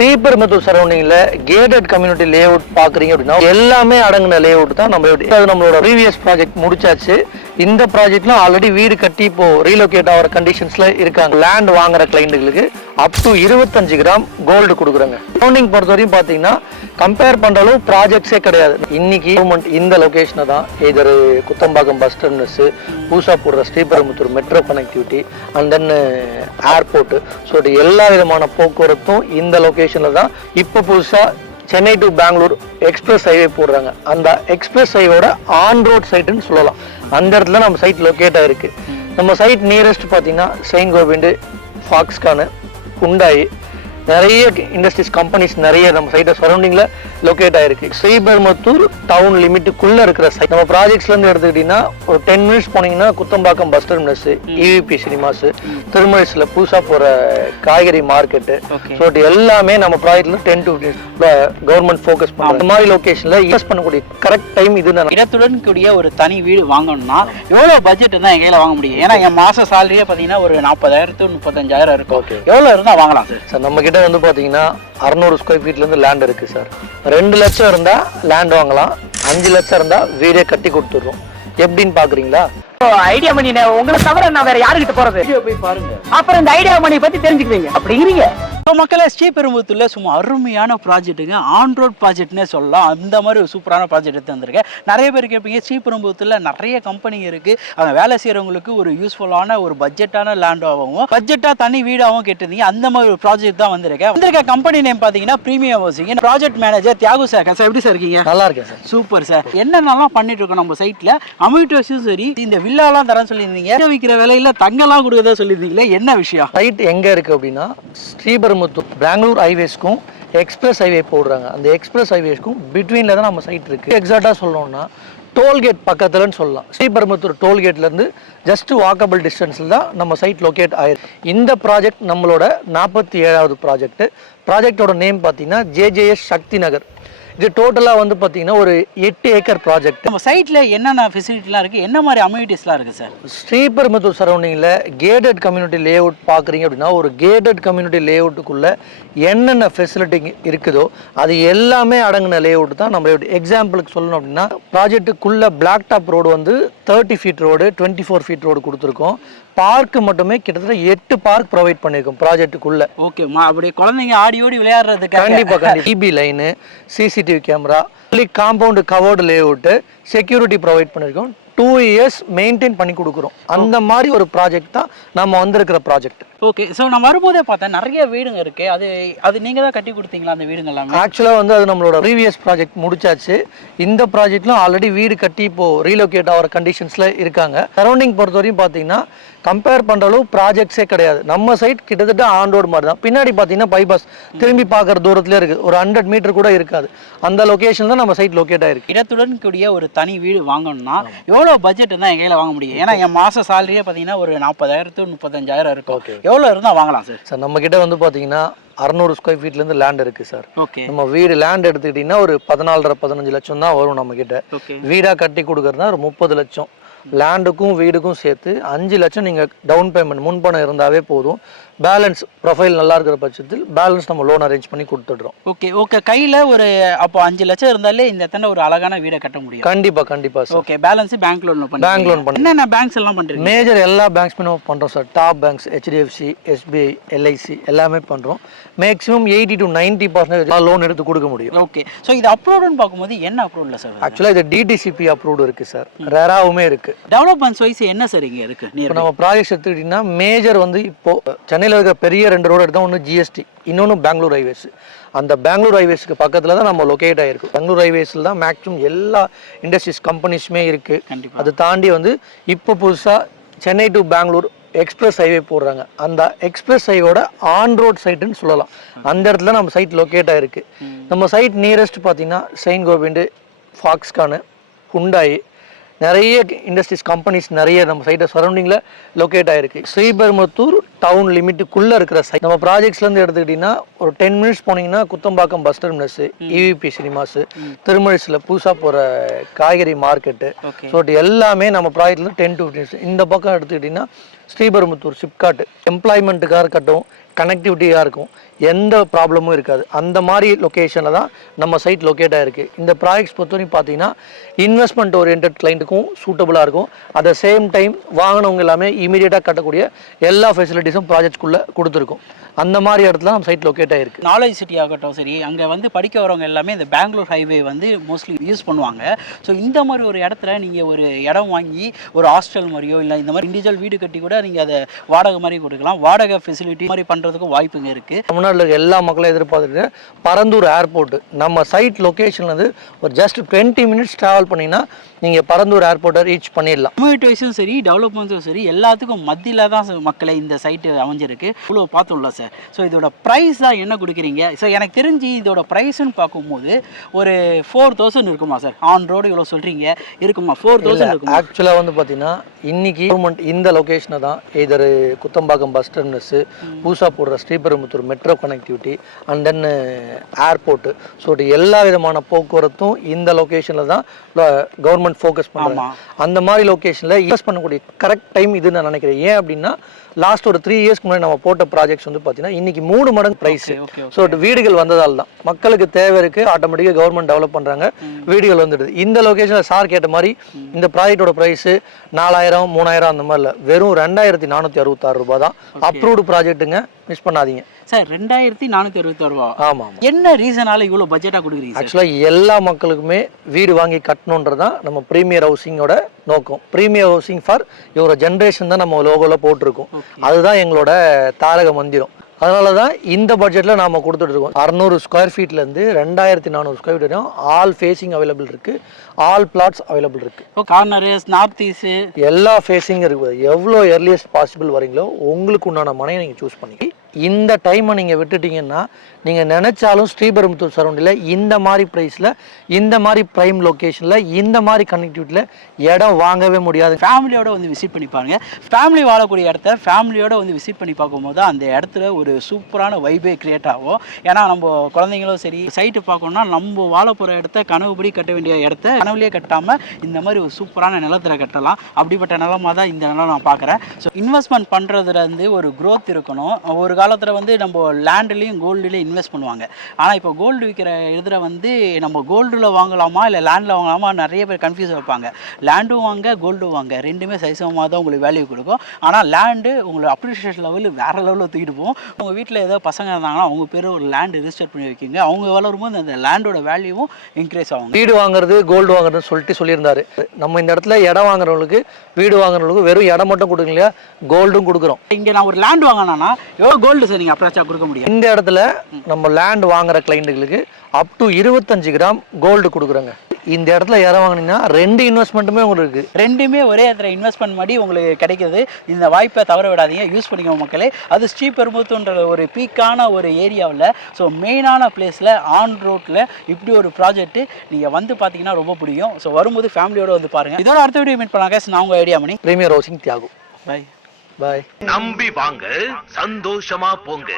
ஸ்ரீபெரும்புத்தூர் சரௌண்டிங்ல gated community layout பாக்குறீங்க அப்படின்னா எல்லாமே அடங்கின லே அவுட் தான் நம்மளோட ப்ரீவியஸ் ப்ராஜெக்ட் முடிச்சாச்சு. இந்த ப்ராஜெக்ட்ல ஆல்ரெடி வீடு கட்டி இப்போ ரீலோகேட் ஆகிற கண்டிஷன்ஸ்ல இருக்காங்க. லேண்ட் வாங்குற கிளைண்ட்டுகளுக்கு அப் டு 25 கிராம் கோல்டு கொடுக்குறாங்க. சரௌண்டிங் பொறுத்த வரையும் பாத்தீங்கன்னா கம்பேர் பண்ற அளவு ப்ராஜெக்ட்ஸே கிடையாது. இன்னைக்கு கவர்மெண்ட் இந்த லொகேஷனை தான் இதர் குத்தம்பாக்கம் பஸ் டெர்மினஸ், பூசா போடுற Sriperumbudur metro connectivity and then airport, so எல்லா விதமான போக்குவரத்தும் இந்த லொகேஷன்ல தான். இப்போ புதுசா Chennai to Bengaluru express highway போடுறாங்க. அந்த எக்ஸ்பிரஸ் ஹைவேயோட ஆன் ரோட் சைட்டுன்னு சொல்லலாம். அந்த இடத்துல நம்ம சைட் லொக்கேட் ஆயிருக்கு. நம்ம சைட் நியரஸ்ட் பார்த்தீங்கன்னா செயின்ட் கோவிந்து, ஃபாக்ஸ்கான், ஹுண்டாய், நிறைய இண்டஸ்ட்ரீஸ் கம்பெனிஸ் நிறைய நம்ம சைட்டை சரௌண்டிங்ல லொக்கேட் ஆயிருக்கு. ஸ்ரீபெரும்புத்தூர் டவுன் லிமிட்டுக்குள்ள இருக்கிற சைட். நம்ம ப்ராஜெக்ட்ஸ்ல இருந்து எடுத்துக்கிட்டீங்கன்னா ஒரு 10 மினிட்ஸ் போனீங்கன்னா Kuthambakkam bus terminus, EVP cinemas, திருமழிசில பூசா போற காய்கறி மார்க்கெட்டு, ஸோ எல்லாமே நம்ம ப்ராஜெக்ட்ல 10 to 15 கவர்மெண்ட் ஃபோக்கஸ் பண்ணுறோம். இந்த மாதிரி லொகேஷன்ல இன்வெஸ்ட் பண்ணக்கூடிய கரெக்ட் டைம் இது. இடத்துடன் கூடிய ஒரு தனி வீடு வாங்கணும்னா எவ்வளவு பட்ஜெட் தான் என் கையில வாங்க முடியும்? ஏன்னா என் மாச சாலரியே பாத்தீங்கன்னா ஒரு 40,000 to 35,000 இருக்கும். எவ்வளவு இருந்தா வாங்கலாம் சார்? நம்ம கிட்ட வந்து பாத்தீங்கன்னா 600 ஸ்கொயர் ஃபீட்ல இருந்து லேண்ட் இருக்கு சார். 2 லட்சம் இருந்தா லேண்ட் வாங்கலாம், 5 லட்சம் இருந்தா வீடே கட்டி கொடுத்துடுறோம். எப்படின்னு பாக்குறீங்களா? ஐடியா மணி உங்களை தவிர நான் வேற யாருக்கிட்ட போறது? போய் பாருங்க, அப்புறம் இந்த ஐடியா மணி பத்தி தெரிஞ்சுக்குவீங்க. அப்படிங்கிறீங்க. மக்களை ஸ்ரீபெரும்புத்தூர்ல சும்மா அருமையான ப்ராஜெக்ட்டுங்க, ஆன் ரோட் ப்ராஜெக்ட்னே சொல்லலாம். அந்த மாதிரி ஒரு சூப்பரான ப்ராஜெக்ட் எடுத்து வந்திருக்கேன். நிறைய பேர் கேட்பீங்க, ஸ்ரீபெரும்புத்தூர்ல நிறைய கம்பெனி இருக்கு, அவங்க வேலை செய்யறவங்களுக்கு ஒரு யூஸ்ஃபுல்லான ஒரு பட்ஜெட்டான லேண்டாகவும் பட்ஜெட்டா தனி வீடாகவும் கேட்டிருந்தீங்க. அந்த மாதிரி ஒரு ப்ராஜெக்ட் தான் வந்திருக்க கம்பெனி நேம் பாத்தீங்கன்னா premium housing. Project manager Thiyagu sir. Sir எப்படி சார் இருக்கீங்க? நல்லா இருக்கேன் சார். Super sir. என்னென்னலாம் பண்ணிட்டு இருக்கோம் நம்ம சைட்ல? அமியூனிட்டிஸும் சரி, இந்த வில்லாலாம் தரேன் சொல்லியிருந்தீங்க, விற்கிற விலையில தங்கலாம் கொடுக்கறதா சொல்லியிருந்தீங்களே, என்ன விஷயம்? சைட் எங்க இருக்கு அப்படின்னா ஸ்ரீபெரும்புத்தூர் பெங்களூர் ஹைவேஸ்க்கும் எக்ஸ்பிரஸ் ஹைவே போடுறாங்க. அந்த எக்ஸ்பிரஸ் ஹைவேஸ்க்கும் பிட்வீன்ல தான் நம்ம சைட் இருக்கு. எக்ஸாக்டா சொல்லணும்னா டோல்கேட் பக்கத்துலன்னு சொல்லலாம். ஸ்ரீபெரும்புத்தூர் டோல்கேட்ல இருந்து ஜஸ்ட் வாக்கபிள் டிஸ்டன்ஸ்ல தான் நம்ம சைட் லொக்கேட் ஆயிருக்கு. இந்த ப்ராஜெக்ட் நம்மளோட 47வது ப்ராஜெக்ட். ப்ராஜெக்டோட நேம் பார்த்தீங்கன்னா ஜேஜேஎஸ் சக்தி நகர். இது டோட்டலா வந்து பாத்தீங்கன்னா ஒரு 8 ஏக்கர் ப்ராஜெக்ட். நம்ம சைட்ல என்னென்ன ஃபெசிலிட்டிலாம் இருக்கு, என்ன மாதிரி அம்யூனிட்டிஸ்லாம் இருக்கு சார்? ஸ்ரீபெரும்புத்தூர் சரௌண்டிங்ல கேட்டட் கம்யூனிட்டி லே அவுட் பாக்குறீங்க அப்படின்னா ஒரு கேட்டட் கம்யூனிட்டி லே அவுட்டுக்குள்ள என்னென்ன ஃபெசிலிட்டி இருக்குதோ அது எல்லாமே அடங்கின லே அவுட் தான் நம்ம. எக்ஸாம்பிளுக்கு சொல்லணும் அப்படின்னா ப்ராஜெக்ட்டுக்குள்ள பிளாக் டாப் ரோடு வந்து 30 ஃபீட் ரோடு, 24 ஃபீட் ரோடு கொடுத்துருக்கோம். பார்க் மட்டுமே கிட்டத்தட்ட 8 பார்க் ப்ரொவைட் பண்ணிருக்கோம் ப்ராஜெக்ட்டுக்குள்ள. ஓகே, அப்படியே குழந்தைங்க ஆடி ஓடி விளையாடுறதுக்கு கண்டிப்பா DP line, CCTV camera, compound covered layout, security provide பண்ணிருக்கோம். 2 years மெயின்டைன் பண்ணி கொடுக்குறோம். அந்த மாதிரி ஒரு ப்ராஜெக்ட் தான் நம்ம வந்திருக்கிற ப்ராஜெக்ட். ஓகே, ஸோ நான் வரும்போதே பார்த்தேன் நிறைய வீடுங்க இருக்கு. அது நீங்க தான் கட்டி கொடுத்தீங்களா அந்த வீடுங்க எல்லாமே? ஆக்சுவலா வந்து அது நம்மளோட ப்ரீவியஸ் ப்ராஜெக்ட் முடிச்சாச்சு. இந்த ப்ராஜெக்ட்லும் ஆல்ரெடி வீடு கட்டி இப்போ ரீலோகேட் ஆகிற கண்டிஷன்ஸ்ல இருக்காங்க. சரௌண்டிங் பொறுத்த வரையும் பார்த்தீங்கன்னா கம்பேர் பண்ற அளவு ப்ராஜெக்ட்ஸே கிடையாது. நம்ம சைட் கிட்டத்தட்ட ஆன் ரோடு மாதிரி தான். பின்னாடி பார்த்தீங்கன்னா பைபாஸ் திரும்பி பார்க்குற தூரத்துல இருக்கு. ஒரு 100 மீட்டர் கூட இருக்காது. அந்த லொகேஷன் தான் நம்ம சைட் லொக்கேட் ஆயிருக்கு. இடத்துடன் கூடிய ஒரு தனி வீடு வாங்கணும்னா எவ்வளவு பட்ஜெட் தான் என் கையில வாங்க முடியும்? ஏன்னா என் மாச சாலரியே பார்த்தீங்கன்னா ஒரு 40,000 to 35,000 இருக்கும். எவ்வளவு இருந்தா வாங்கலாம் சார்? சார் நம்ம கிட்ட வந்து பாத்தீங்கன்னா 600 ஸ்கொயர் ஃபீட்ல இருந்து லேண்ட் இருக்கு சார். ஓகே, நம்ம வீடு லேண்ட் எடுத்துக்கிட்டீங்கன்னா ஒரு 14.5-15 லட்சம் தான் வரும் நம்ம கிட்ட. வீடா கட்டி கொடுக்கறதா ஒரு 30 லட்சம். லேண்டுக்கும் வீடுக்கும் சேர்த்து 5 லட்சம் நீங்க டவுன் பேமெண்ட் முன்பணம் இருந்தாவே போதும். பேலன்ஸ் ப்ரொஃபைல் நல்லா இருக்கிற பட்சத்தில் பேலன்ஸ் நம்ம லோன் அரேஞ்ச் பண்ணி கொடுத்துடுறோம். ஓகே கையில ஒரு அப்போ 5 லட்சம் இருந்தாலே இந்த எத்தனை ஒரு அழகான வீடை கட்ட முடியும். கண்டிப்பா sir. Okay, balance bank loan பண்ணி என்னென்ன பேங்க்ஸ் எல்லாம் பண்றீங்க? மேஜர் எல்லா பேங்க்ஸ்மே நம்ம பண்றோம் sir. Top banks, HDFC, SBI, LIC எல்லாமே பண்றோம். மேக்ஸிமம் 80 to 90% லோன் எடுத்து கொடுக்க முடியும். ஓகே, ஸோ இது அப்ரூவ்னு பார்க்கும்போது என்ன அப்ரூவ்ல சார்? ஆக்சுவலா இது DTCP அப்ரூவ்டு இருக்கு சார். ரேராவுமே இருக்கு. டெவலப்மெண்ட்ஸ் வைஸ் என்ன சார் இங்க இருக்கு? நம்ம ப்ராஜெக்ட் எடுத்துக்கிட்டீங்கன்னா மேஜர் வந்து இப்போ சென்னையில் இருக்கிற பெரிய 2 ரோடு எடுத்தா ஒன்று GST, இன்னொன்று பெங்களூர் ஹைவேஸ். அந்த பெங்களூர் ஹைவேஸ்க்கு பக்கத்தில் தான் நம்ம லொக்கேட் ஆகிருக்கு. பெங்களூர் ஹைவேஸில் தான் மேக்ஸிமம் எல்லா இண்டஸ்ட்ரீஸ் கம்பெனிஸுமே இருக்குது. அது தாண்டி வந்து இப்போ புதுசாக Chennai to Bengaluru express highway போடுறாங்க. அந்த எக்ஸ்பிரஸ் ஹைவேயோட ஆன் ரோட் சைட்டுன்னு சொல்லலாம். அந்த இடத்துல நம்ம சைட் லொக்கேட் ஆகிருக்கு. நம்ம சைட் நியரஸ்ட் பார்த்தீங்கன்னா செயின்ட் கோவிந்து, ஃபாக்ஸ்கான், ஹுண்டாய், நிறைய இண்டஸ்ட்ரீஸ் கம்பெனிஸ் நிறைய நம்ம சைட்டை சரௌண்டிங்ல லொக்கேட் ஆயிருக்கு. ஸ்ரீபெரும்புத்தூர் டவுன் லிமிட்டுக்குள்ள இருக்கிற சைட். நம்ம ப்ராஜெக்ட்ஸ்ல இருந்து எடுத்துக்கிட்டீங்கன்னா ஒரு 10 மினிட்ஸ் போனீங்கன்னா Kuthambakkam bus terminus, EVP cinemas, திருமழிசில பூசா போற காய்கறி மார்க்கெட்டு, ஸோ எல்லாமே நம்ம ப்ராஜெக்ட்ல 10 to 15. இந்த பக்கம் எடுத்துக்கிட்டீங்கன்னா ஸ்ரீபெரும்புத்தூர் சிப்காட் எம்ப்ளாய்மெண்ட்டுக்காக இருக்கட்டும், கனெக்டிவிட்டியாக இருக்கும், எந்த ப்ராப்ளமும் இருக்காது. அந்த மாதிரி லொக்கேஷனில் தான் நம்ம சைட் லொக்கேட் ஆகிருக்கு. இந்த ப்ராஜெக்ட்ஸ் பொறுத்தவரைக்கும் பார்த்தீங்கன்னா இன்வெஸ்ட்மெண்ட் ஓரியன்ட் கிளைண்ட்டுக்கும் சூட்டபுளாக இருக்கும். அட் த சேம் டைம் வாங்கினவங்க எல்லாமே இமீடியட்டாக கட்டக்கூடிய எல்லா ஃபெசிலிட்டிஸும் ப்ராஜெக்ட்குள்ளே கொடுத்துருக்கும். அந்த மாதிரி இடத்துல நம்ம சைட் லொக்கேட் ஆகிருக்கு. நாலேஜ் சிட்டி ஆகட்டும் சரி, அங்கே வந்து படிக்க வரவங்க எல்லாமே இந்த பெங்களூர் ஹைவே வந்து மோஸ்ட்லி யூஸ் பண்ணுவாங்க. ஸோ இந்த மாதிரி ஒரு இடத்துல நீங்கள் ஒரு இடம் வாங்கி ஒரு ஹாஸ்டல் மாதிரியோ இல்லை இந்த மாதிரி இண்டிவிஜுவல் வீடு கட்டி கூட நீங்கள் அதை வாடகை மாதிரி கொடுக்கலாம். வாடகை ஃபெசிலிட்டி மாதிரி பண்ணுறதுக்கும் வாய்ப்புங்க இருக்குது. தமிழ்நாட்டில் இருக்க எல்லா மக்களும் எதிர்பார்த்துட்டு பரந்தூர் ஏர்போர்ட் நம்ம சைட் லொக்கேஷன்லேருந்து ஒரு ஜஸ்ட் 20 மினிட்ஸ் ட்ராவல் பண்ணிங்கன்னா நீங்கள் பரந்தூர் ஏர்போர்ட்டை ரீச் பண்ணிடலாம். கம்யூனிட்டி வைஸும் சரி, டெவலப்மெண்ட்ஸும் சரி, எல்லாத்துக்கும் மத்தியில் தான் மக்களே இந்த சைட்டு அமைஞ்சிருக்கு. இவ்வளோ பார்த்துள்ள சார். ஸோ இதோட ப்ரைஸ் தான் என்ன கொடுக்குறீங்க? ஸோ எனக்கு தெரிஞ்சு இதோட ப்ரைஸ்ன்னு பார்க்கும்போது ஒரு 4000 இருக்குமா சார்? ஆன் ரோடு இவ்வளோ சொல்கிறீங்க, இருக்குமா? 4000 இருக்குமா? ஆக்சுவலாக வந்து பார்த்தீங்கன்னா இன்னைக்கு கவர்மெண்ட் இந்த லொக்கேஷனை தான் இதர் குத்தம்பாக்கம் பஸ் டெர்மினஸ், புதுசாக போடுற Sriperumbudur metro connectivity and then airport, so எல்லா விதமான போக்குவரத்தும் இந்த லொக்கேஷனில் தான் கவர்மெண்ட் ஃபோக்கஸ் பண்ணுறாங்க. அந்த மாதிரி லொக்கேஷனில் இன்வெஸ்ட் பண்ணக்கூடிய கரெக்ட் டைம் இதுன்னு நான் நினைக்கிறேன். ஏன் அப்படின்னா லாஸ்ட் ஒரு 3 இயர்ஸ்க்கு முன்னாடி நம்ம போட்ட ப்ராஜெக்ட்ஸ் வந்து பார்த்தீங்கன்னா இன்னைக்கு 3 மடங்கு ப்ரைஸ். ஸோ வீடுகள் வந்ததால் தான் மக்களுக்கு தேவை இருக்குது, ஆட்டோமேட்டிக்காக கவர்மெண்ட் டெவலப் பண்ணுறாங்க, வீடுகள் வந்துடுது. இந்த லொக்கேஷனில் சார் கேட்ட மாதிரி இந்த ப்ராஜெக்டோட ப்ரைஸு 4000 3000 அந்த மாதிரி இல்லை, வெறும் 2466 ரூபாய் தான். அப்ரூவ்டு ப்ராஜெக்ட்டுங்க, மிஸ் பண்ணாதீங்க சார். 2466 ரூபா. ஆமாம். என்ன ரீசனால இவ்வளோ பட்ஜெட்டாக கொடுக்குறீங்க? ஆக்சுவலாக எல்லா மக்களுக்குமே வீடு வாங்கி கட்டணுன்றது தான் நம்ம ப்ரீமியர் ஹவுசிங்கோட நோக்கம். Premier housing for your generation தான் நம்ம லோகோவில் போட்டிருக்கோம். அதுதான் எங்களோட தாரக மந்திரம். அதனால தான் இந்த பட்ஜெட்டில் நாம் கொடுத்துட்ருக்கோம். 600 ஸ்கொயர் ஃபீட்லேருந்து 2400 ஸ்கொயர் ஃபீட் வரையும் ஆல் ஃபேஸிங் அவைலபிள் இருக்குது, ஆல் பிளாட்ஸ் அவைலபிள் இருக்குது. கார்னரு, நார்த் ஈஸ்ட் எல்லா ஃபேஸிங் இருக்குது. எவ்வளோ எர்லியஸ்ட் பாசிபிள் வரீங்களோ உங்களுக்கு உண்டான மனையை நீங்கள் சூஸ் பண்ணி இந்த டைமை நீங்கள் விட்டுட்டீங்கன்னா நீங்கள் நினச்சாலும் ஸ்ரீபெரும்புத்தூர் சரௌண்டிங்கில் இந்த மாதிரி ப்ரைஸில், இந்த மாதிரி ப்ரைம் லொக்கேஷனில், இந்த மாதிரி கனெக்டிவிட்டியில் இடம் வாங்கவே முடியாது. ஃபேமிலியோட வந்து விசிட் பண்ணி பாருங்க. ஃபேமிலி வாழக்கூடிய இடத்த ஃபேமிலியோட வந்து விசிட் பண்ணி பார்க்கும்போது அந்த இடத்துல ஒரு சூப்பரான வைபே கிரியேட் ஆகும். ஏன்னா நம்ம குழந்தைங்களும் சரி சைட்டு பார்க்கணும்னா நம்ம வாழ போகிற இடத்த கனவுபடி கட்ட வேண்டிய இடத்த கனவுலேயே கட்டாமல் இந்த மாதிரி ஒரு சூப்பரான நிலத்தில் கட்டலாம். அப்படிப்பட்ட நிலமாக தான் இந்த நிலம் நான் பார்க்குறேன். ஸோ இன்வெஸ்ட்மெண்ட் பண்ணுறதுல இருந்து ஒரு க்ரோத் இருக்கணும். ஒரு காலத்தில் வந்து நம்ம லேண்ட்லேயும் கோல்டுலேயும் இன்வெஸ்ட் பண்ணுவாங்க. ஆனால் இப்போ கோல்டு விற்கிற இதில் வந்து நம்ம கோல்டில் வாங்கலாமா இல்லை லேண்டில் வாங்கலாமா நிறைய பேர் கன்ஃபியூஸ் வைப்பாங்க. லேண்டும் வாங்க, கோல்டும் வாங்க, ரெண்டுமே சரிசமமாக தான் உங்களுக்கு வேல்யூ கொடுக்கும். ஆனால் லேண்டு உங்களுக்கு அப்ரிஷியேஷன் லெவலில் வேறு லெவலில் தூக்கிட்டு போகும். உங்கள் வீட்டில் ஏதோ பசங்க இருந்தாங்கன்னா அவங்க பேர் ஒரு லேண்டு ரிஜிஸ்டர் பண்ணி வைக்கிங்க. அவங்க வளரும்போது அந்த லேண்டோட வேல்யூவும் இன்க்ரீஸ் ஆகும். வீடு வாங்குறது கோல்டு வாங்குறதுன்னு சொல்லியிருந்தாரு. நம்ம இந்த இடத்துல இடம் வாங்குறவங்களுக்கு, வீடு வாங்குறவங்களுக்கு வெறும் இடம் மட்டும் கொடுக்கல இல்லையா, கோல்டும் கொடுக்குறோம். இங்கே நான் ஒரு லேண்ட் வாங்கினா எவ்வளோ கோல்டு சார் நீங்கள் அப்ராச்சாக கொடுக்க முடியும்? இந்த இடத்துல நம்ம லேண்ட் வாங்குற கிளைண்ட்டுகளுக்கு அப் டு 25 கிராம் கோல்டு கொடுக்குறோங்க. இந்த இடத்துல இடம் வாங்கினீங்கன்னா 2 இன்வெஸ்ட்மெண்ட்டுமே உங்களுக்கு இருக்குது. ரெண்டுமே ஒரே இடத்துல இன்வெஸ்ட்மெண்ட் மாதிரி உங்களுக்கு கிடைக்கிது. இந்த வாய்ப்பை தவற விடாதீங்க, யூஸ் பண்ணிக்கோங்க மக்களே. அது ஸ்ரீபெரும்புத்தூர்ன்ற ஒரு பீக்கான ஒரு ஏரியாவில், ஸோ மெயினான பிளேஸில் ஆன் ரோட்டில் இப்படி ஒரு ப்ராஜெக்ட் நீங்கள் வந்து பார்த்தீங்கன்னா ரொம்ப பிடிக்கும். ஸோ வரும்போது ஃபேமிலியோடு வந்து பாருங்கள். இதோட அடுத்த வீடியோ மீட் பண்ணாங்க. நான் உங்கள் ஐடியா மணி, ப்ரீமியர் ஹவுசிங் தியாகு. பாய் பாய். நம்பி வாங்க, சந்தோஷமா போங்க.